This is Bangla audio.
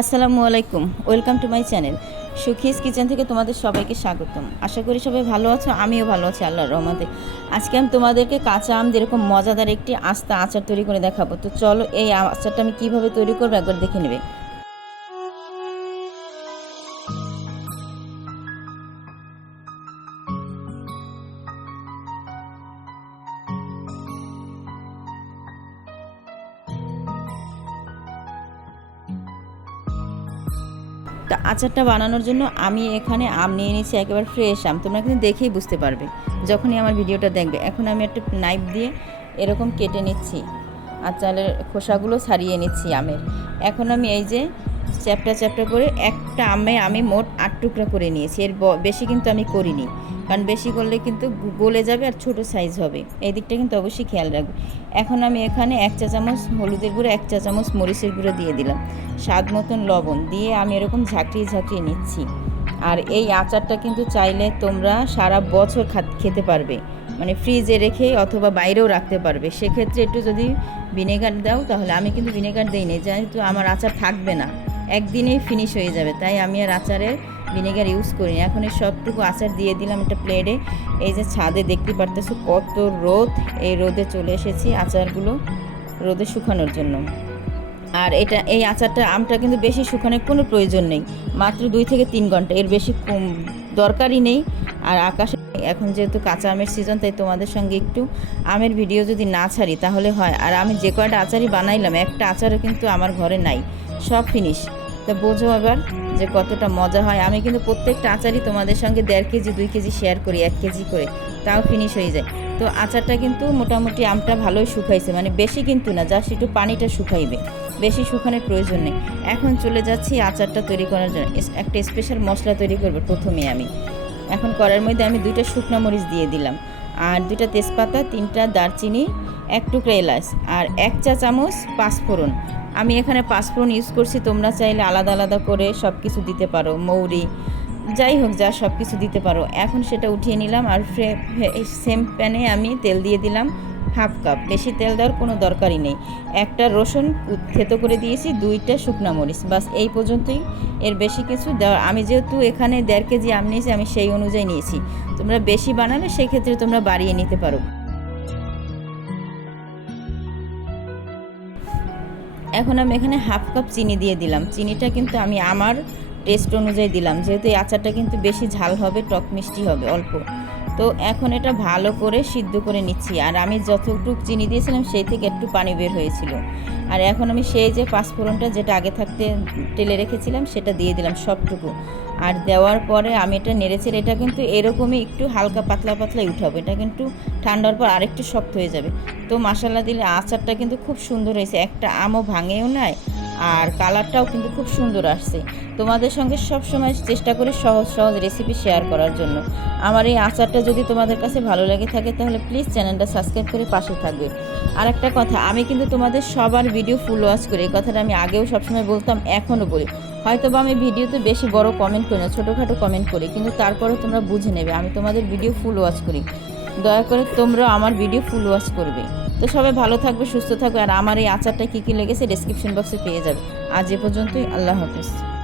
আসসালামু আলাইকুম, welcome to my channel. Sukhi's kitchen থেকে তোমাদের সবাইকে স্বাগতম। আশা করি সবাই ভালো আছো, আমিও ভালো আছি আল্লাহ রহমতে। আজকে আমি তোমাদেরকে কাঁচা আম যেরকম মজাদার একটি আস্তা আচার তৈরি করে দেখাবো। তো চলো এই আচারটা আমি কীভাবে তৈরি করব একবার দেখে নেবে। তা আচারটা বানানোর জন্য আমি এখানে আম নিয়ে নিয়েছি, একেবারে ফ্রেশ আম। তোমরা কিন্তু দেখেই বুঝতে পারবে, যখনই আমার ভিডিওটা দেখবে। এখন আমি একটা নাইফ দিয়ে এরকম কেটে নিচ্ছি, আচারের খোসাগুলো ছাড়িয়ে নিচ্ছি আমের। এখন আমি এই যে চ্যাপটা চ্যাপটা করে একটা আমে আমি মোট আট টুকরা করে নিয়েছি। এর বেশি কিন্তু আমি করিনি। কারণ বেশি করলে কিন্তু গলে যাবে আর ছোট সাইজ হবে। এই দিকটা কিন্তু অবশ্যই খেয়াল রাখবে। এখন আমি এখানে এক চা চামচ হলুদের গুঁড়ো, এক চা চামচ মরিচের গুঁড়ো দিয়ে দিলাম। স্বাদ মতন লবণ দিয়ে আমি এরকম ঝাঁকিয়ে ঝাঁকিয়ে নিচ্ছি। আর এই আচারটা কিন্তু চাইলে তোমরা সারা বছর খেতে পারবে। মানে ফ্রিজে রেখে অথবা বাইরেও রাখতে পারবে। সেক্ষেত্রে একটু যদি ভিনেগার দাও, তাহলে আমি কিন্তু ভিনেগার দিই নি যেহেতু আমার আচার থাকবে না। একদিনেই ফিনিশ হয়ে যাবে। তাই আমি আর আচারের ভিনেগার ইউজ করিনি। এখন এই সবটুকু আচার দিয়ে দিলাম একটা প্লেটে এই যে ছাদে দেখতে পারতেছো কত রোদ। এই রোদে চলে এসেছি আচারগুলো রোদে শুকানোর জন্য। আর এটা, এই আচারটা আমটা কিন্তু বেশি শুকানোর কোনো প্রয়োজন নেই। মাত্র দুই থেকে তিন ঘণ্টা, এর বেশি দরকারই নেই। আর আকাশে এখন যেহেতু কাঁচা আমের সিজন তাই তোমাদের সঙ্গে একটু আমের ভিডিও যদি না ছাড়ি, তাহলে হয়। আর আমি যে কয়টা আচারই বানাইলাম, একটা আচারও কিন্তু আমার ঘরে নাই। সব ফিনিশ তো বোঝো এবার যে কতটা মজা হয়। আমি কিন্তু প্রত্যেকটা আচারই তোমাদের সঙ্গে দেড় কেজি, দুই কেজি শেয়ার করি, এক কেজি করে। তাও ফিনিশ হয়ে যায়। তো আচারটা কিন্তু মোটামুটি আমটা ভালোই শুকাইছে মানে বেশি কিন্তু না, জাস্ট একটু পানিটা শুকাইবে, বেশি শুকানোর প্রয়োজন নেই। এখন চলে যাচ্ছি আচারটা তৈরি করার জন্য। একটা স্পেশাল মশলা তৈরি করব প্রথমে আমি। এখন করার মধ্যে আমি দুইটা শুকনো মরিচ দিয়ে দিলাম, আর দুইটা তেজপাতা, তিনটা দারচিনি, এক টুকরা এলাচ, আর এক চা চামচ পাঁচফোড়ন। আমি এখানে পাঁচফোড়ন ইউজ করছি, তোমরা চাইলে আলাদা আলাদা করে সব কিছু দিতে পারো, মৌরি যাই হোক, যা সব কিছু দিতে পারো। এখন সেটা উঠিয়ে নিলাম আর ফ্রে সেম প্যানে আমি তেল দিয়ে দিলাম হাফ কাপ। বেশি তেল দেওয়ার কোনো দরকারই নেই। একটা রসুন থেতো করে দিয়েছি, দুইটা শুকনা মরিচ। বাস এই পর্যন্তই। এর বেশি কিছু দেওয়া আমি যেহেতু এখানে দেড় কেজি আম নিয়েছি, আমি সেই অনুযায়ী নিয়েছি। তোমরা বেশি বানালে সেক্ষেত্রে তোমরা বাড়িয়ে নিতে পারো। এখন আমি এখানে হাফ কাপ চিনি দিয়ে দিলাম। চিনিটা কিন্তু আমি আমার টেস্ট অনুযায়ী দিলাম। যেহেতু এই আচারটা কিন্তু বেশি ঝাল হবে, টক মিষ্টি হবে অল্প। তো এখন এটা ভালো করে সিদ্ধ করে নিচ্ছি। আর আমি যতটুকু চিনি দিয়েছিলাম, সেই থেকে একটু পানি বের হয়েছিল। আর এখন আমি সেই যে পাঁচফোড়নটা, যেটা আগে থাকতে টেলে রেখেছিলাম, সেটা দিয়ে দিলাম সবটুকু। আর দেওয়ার পরে আমি এটা নেড়েছি এটা কিন্তু এরকমই একটু হালকা পাতলা পাতলাই উঠাবো। এটা কিন্তু ঠান্ডার পর আরেকটু শক্ত হয়ে যাবে। তো মশলা দিলে আচারটা কিন্তু খুব সুন্দর হয়েছে। একটা আমও ভাঙেও নাই আর কালারটাও কিন্তু খুব সুন্দর আসছে। তোমাদের সঙ্গে সব সময় চেষ্টা করি সহজ সহজ রেসিপি শেয়ার করার জন্য। আমার এই আচারটা যদি তোমাদের কাছে ভালো লাগে থাকে, তাহলে প্লিজ চ্যানেলটা সাবস্ক্রাইব করে পাশে থাকবে। আর একটা কথা, আমি কিন্তু তোমাদের সবার ভিডিও ফুল ওয়াচ করি। এই কথাটা আমি আগেও সবসময় বলতাম, এখনও বলি। হয়তো বা আমি ভিডিওতে বেশি বড় কমেন্ট করি না, ছোটোখাটো কমেন্ট করি, কিন্তু তারপরেও তোমরা বুঝে নেবে, আমি তোমাদের ভিডিও ফুল ওয়াচ করি। দয়া করে তোমরা আমার ভিডিও ফুল ওয়াচ করবে। তো সবাই ভালো থাকবে, সুস্থ থাকবে, আর আমার এই আচারটা কী কী লেগেছে ডেসক্রিপশন বক্সে পেয়ে যাবে। আজ এ পর্যন্তই, আল্লাহ হাফিজ।